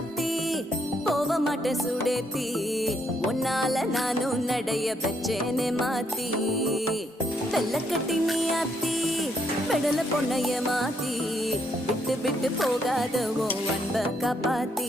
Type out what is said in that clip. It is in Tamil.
ஆத்தி போக மாட்டேன் சுடேத்தி உன்னால நானும் நடைய பெற்றேனே மாத்தி வெள்ளக்கட்டி நீ ஆத்தி பெடல பொண்ணைய மாத்தி விட்டு விட்டு போகாத ஓ அன்ப காப்பாத்தி